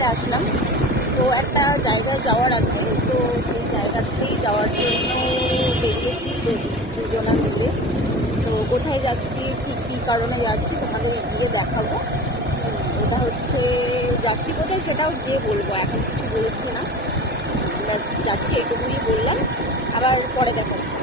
ঘুরতে আসলাম। তো একটা জায়গায় যাওয়ার আছে, তো সেই জায়গাতেই যাওয়ার জন্য বেরিয়েছি দুজনা মিলে। তো কোথায় যাচ্ছি, কী কারণে যাচ্ছি তোমাদের গিয়ে দেখাবো। ওটা হচ্ছে যাচ্ছি কোথায় সেটাও গিয়ে বলবো, এখন কিছু বলছি না, ব্যাস যাচ্ছি এটুকুই বললাম, আবার পরে দেখাচ্ছি।